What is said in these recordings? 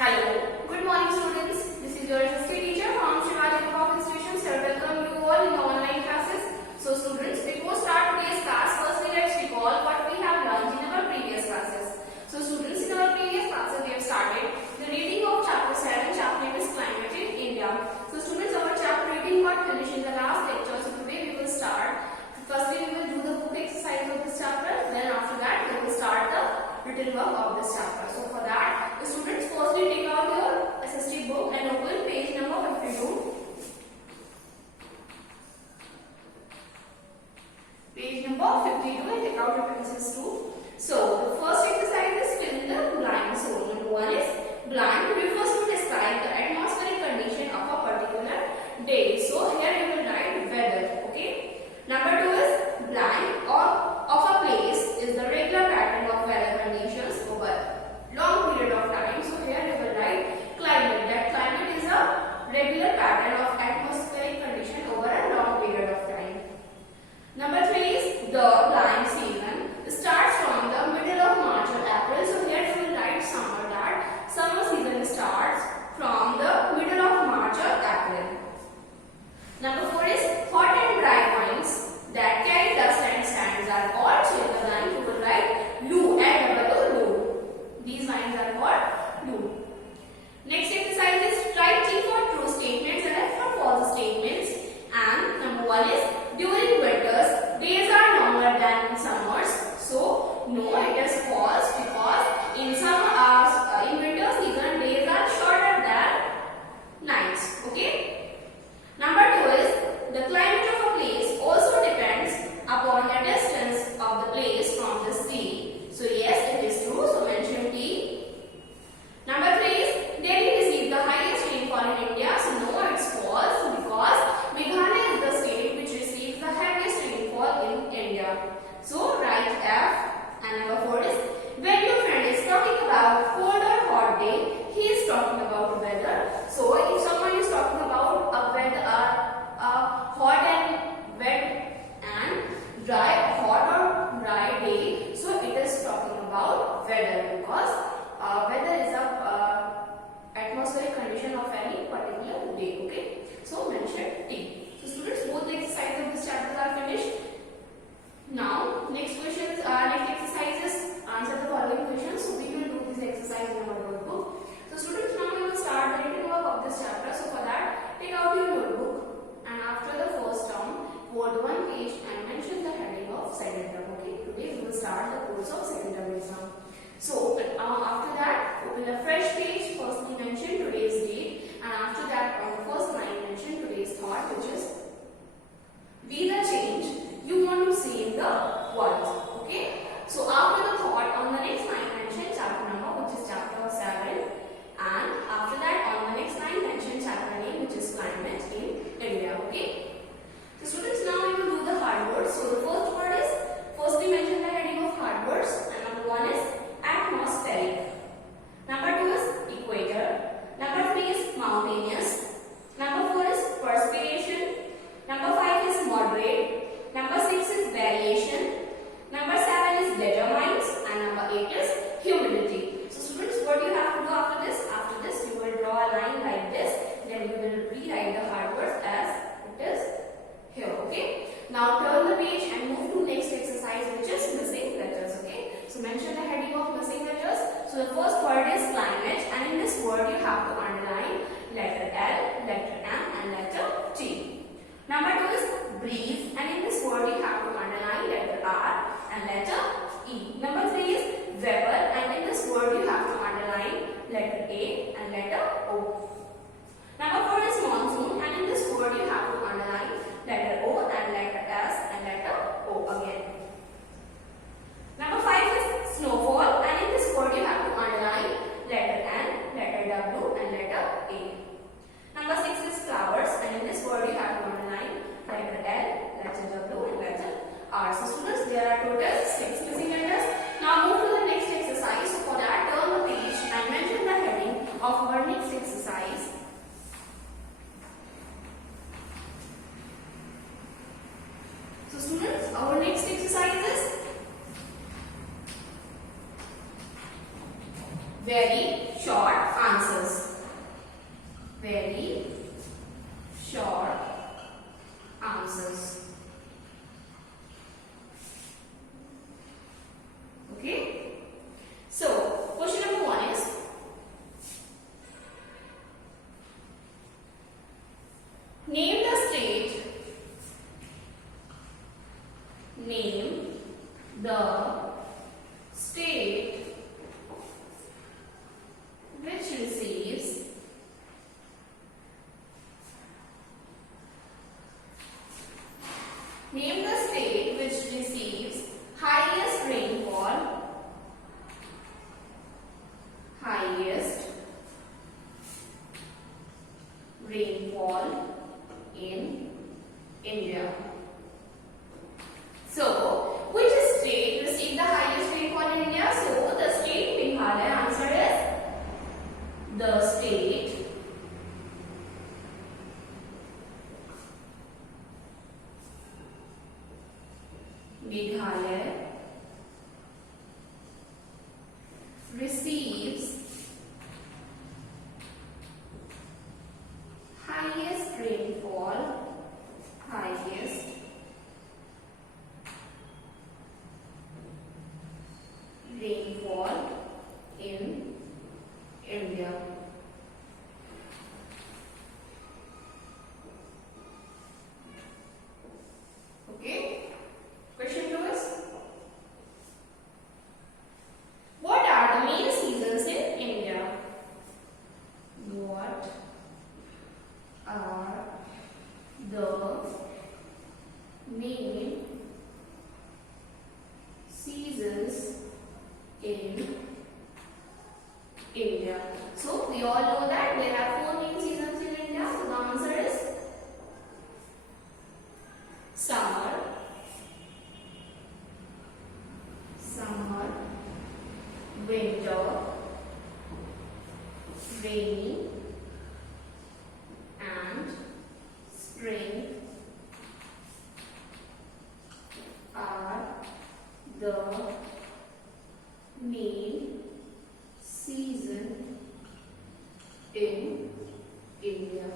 Hello, good morning students. This is your SST teacher from SHIVAJI institutions. I welcome you all in the online classes. So students, before start today's class, firstly let's recall what we have learned in our previous classes. So students, in our previous classes we have started the reading of chapter 7, chapter name is Climate in India. So students, our chapter reading got finished in the last lecture. So today we will start. Firstly we will do the book exercise of this chapter. Then after that we will start the written work of this chapter. So for that, the students firstly take out your SST book and open page number 52. Page number 52 and take out your pencils too. So the first exercise is fill in the blank. So number one is blank refers to describe the atmospheric condition of a particular day. So here you will write weather. Okay. Number two is blank or of a place is the regular pattern of weather conditions over long period of time. So here you will write climate. That climate is a regular pattern of atmospheric condition over a long period of time. Number three is the blank season starts from the middle of March or April. So here you will write summer. That summer season starts from the middle of March or April. Number four is hot and dry winds that carry dust and sands are called. So in the line you will write loo, L-O-O. These lines are called loo. Next exercise is write T for true statements and F for false statements. And number one is during winters days are longer than in summers. So no, it is false because in summer in winter season days are shorter than nights. Okay. Number two is the climate of a place also depends upon the distance of the place from the sea. So yes, it is true. So mention T. Number three is Delhi receives the highest rainfall in India. So no, it's false because Meghalaya is the state which receives the heaviest rainfall in India. So write F. And number four is when your friend is talking about cold or hot day, he is talking about weather. So if someone is talking about a weather, hot and wet and dry, hot or dry day, so it is talking about weather because weather is a atmospheric condition of any particular day. Okay, so mention T. So students, both the exercises of this chapter are finished. Now next questions, next exercises answer the following questions. So we will do this exercise in our notebook. So students, now we will start the written work of this chapter. So for that, take out your notebook and after the first term, word one page and mention the heading of second term. Okay, today we will start the course of second term exam. So after that, open a fresh page. Firstly mention today's date and after that on the first line mention today's thought, which is be the change you want to see in the world. Okay. So after the thought on the next line mention chapter number, which is chapter 7, and after that on the next line mention chapter name, which is climate in India. Okay. So students, now we will do the hard words. So the first word is firstly mention the heading of hard words, and number one is atmospheric. Number two is equator. Number three is mountainous. Number four is perspiration. Number five is moderate. Number six is variation. Number seven is determines, and number eight is humidity. So students, what you have to do after this? After this, you will draw a line like this. Then you will rewrite the hard words as it is here. Okay. Now turn the page and move to next exercise, which is missing letters. Okay. So mention the heading of missing letters. So the first word is climate, and in this word you have to underline letter L, letter M, and letter T. Number two is breeze, and in this word you have to underline letter R and letter E. Number three is vapor, and in this word you have to underline letter A and letter O. Number four is monsoon, and in this word you have to underline letter O and letter S and letter O again. Number five is snowfall, and in this word you have to underline letter N, letter W and letter A. Number six is flowers, and in this word you have to underline letter L, letter W and letter R. So students, there are total 6 missing letters. Now move to the next exercise. So for that, turn the page and mention the heading of our next exercise. So students, our next exercise is very short answers. Very short answers. Okay. So, question number 1 is, name the state. Name the state which receives highest rainfall in India. So, which state received the highest rainfall in India? So, the state Meghalaya. Answer is the state Meghalaya receives highest rainfall in India. Okay. Question 2 is, what are the main seasons in India? What are the main seasons in India? So, we all know that there are 4 main seasons in India. So, the answer is summer, winter, rainy, and spring are the main season in India.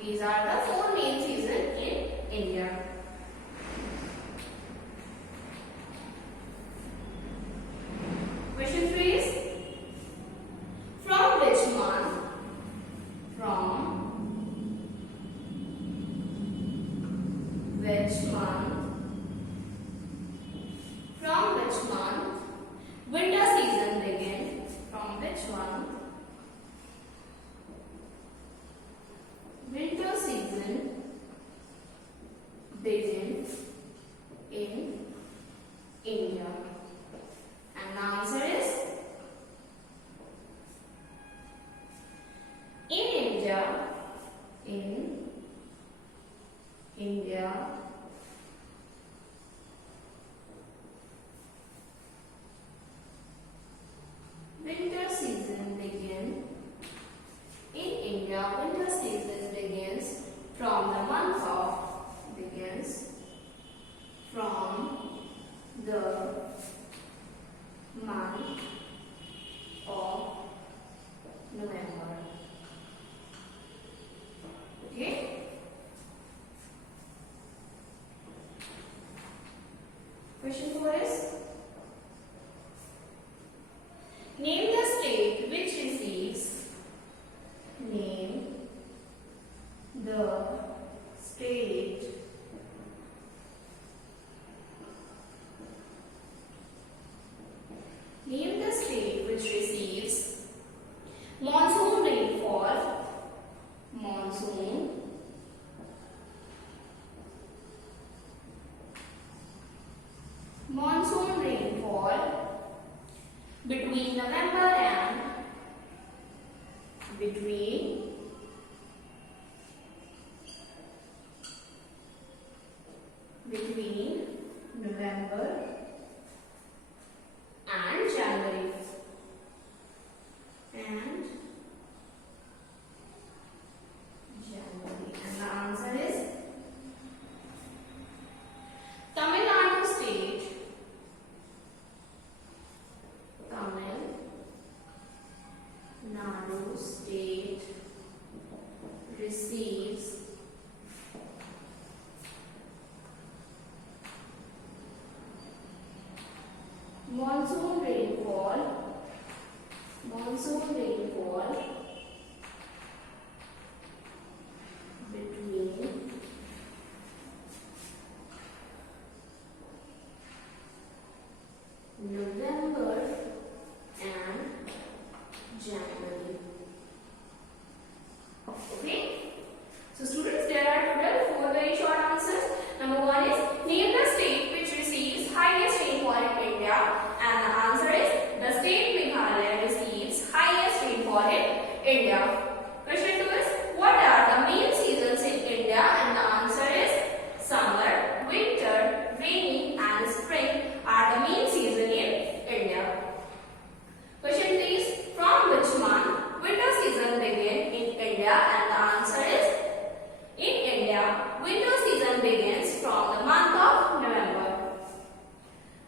These are the 4 main seasons in India. Question 3 is, from which month? Winter season begins? From which month? Winter season begins in India. And the answer is, in India, winter season begins from the month of November. Okay. Question 4 is, name the state which receives monsoon rainfall, between November and January. And the answer is Tamil Nadu state Nadu state receives monsoon rainfall between November and January. Okay. So students, there are total 4 very short answers. Number 1 is name the state which receives highest rainfall in India, and the answer is the state Meghalaya receives highest rainfall in India. Question 2 is what are the main seasons in India, and the answer is summer, winter, rainy and spring are the main season in India. Question 3 is from which month winter season begin in India, and the answer is in India winter season begins from the month of November.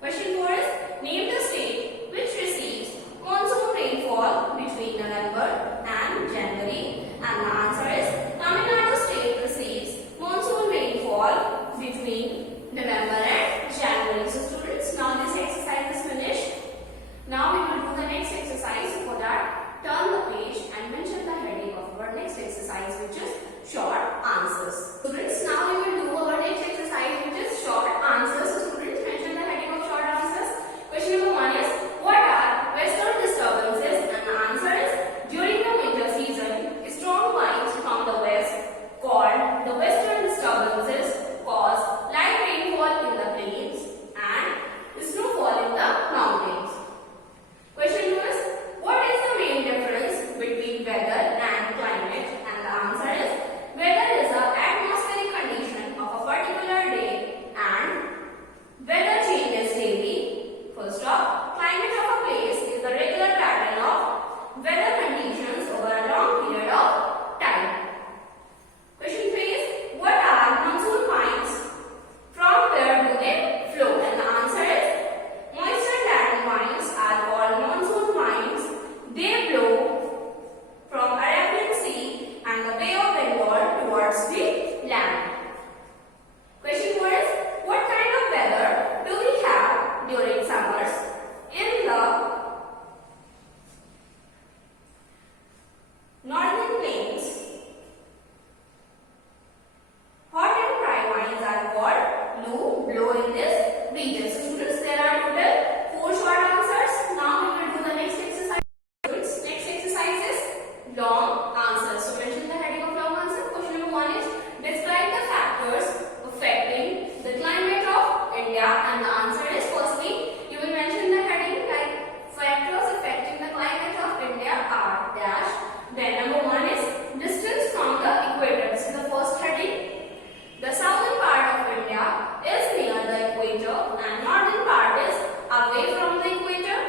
Question 4 is name the state which receives monsoon rainfall between November and January, and the answer is Tamil Nadu state receives monsoon rainfall between November and January. So students, now this exercise is finished. Now we will do the next exercise. For that, turn the page and mention the heading of our next exercise, which is short answers. Students, now we will do our next exercise, which is short answers. So students, mention the heading of short answers. Question number 1 is what are western disturbances, and the answer is during the winter season, strong winds from the west called the western disturbances cause light rainfall in the plains and snowfall in the mountains. Question 2 is what is the main difference between weather and climate, and the answer is weather is the atmospheric condition of a particular day and weather changes daily. Full stop. Climate of a place is the regular pattern of weather conditions over a long period of time. Question 3 is what are monsoon winds? From where do they flow? And the answer is moisture laden winds are called monsoon winds. They blow from Arabian Sea and the Bay of Bengal towards the land. Question 4 is what kind of weather do we have during summers? In the northern plains, hot and dry winds are called blow in this region. So students, there are total 4 short answers. Now we will do the next exercise. Students, next exercise is long answers. So mention the heading of long answer. Question number 1 is describe the factors affecting the climate of India, and the answer is firstly you will mention the heading like factors affecting the climate of India are dash. Then number 1 is distance from the equator. This is the first heading. The southern part of India is near the equator and northern part is away from the equator.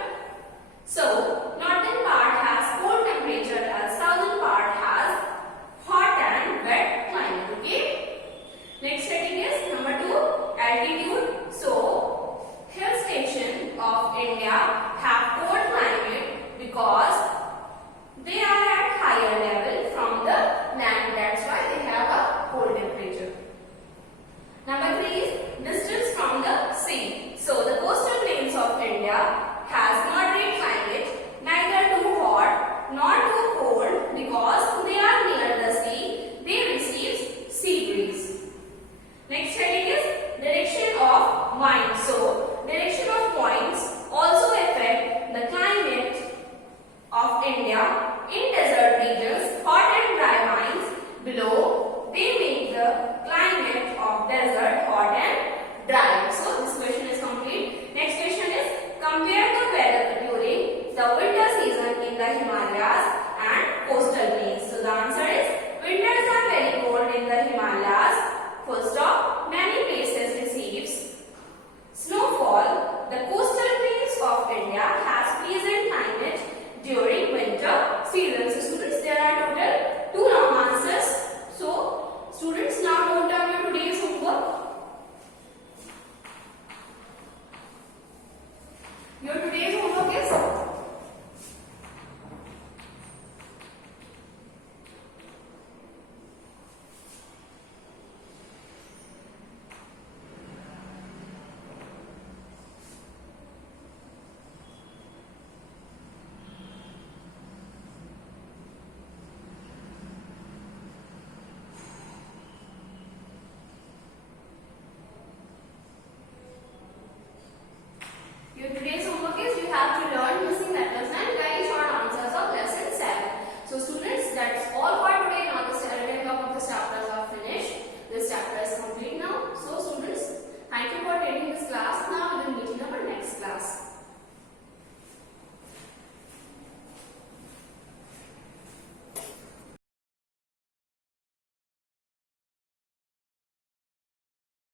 So northern part has cold temperature and southern part has hot and wet climate. Okay. Next heading is number 2 altitude. So hill station of India have cold climate because they are at higher level from the land. That's why they have a cold temperature. Number 3 is distance from the sea. So the coastal plains of India has moderate climate, neither too hot nor too cold because they are near the sea. They receive sea breeze. Next heading is direction of wind. So direction of winds also affect the climate of India. In desert regions, hot and dry winds blow. They make the climate of desert hot and dry. So this question is complete. Next question is compare the weather during the winter season in the Himalayas and coastal plains. So the answer is winters are very cold in the Himalayas. Full stop. Many places receives snowfall. The coastal plains of India has pleasant climate during winter season. So students,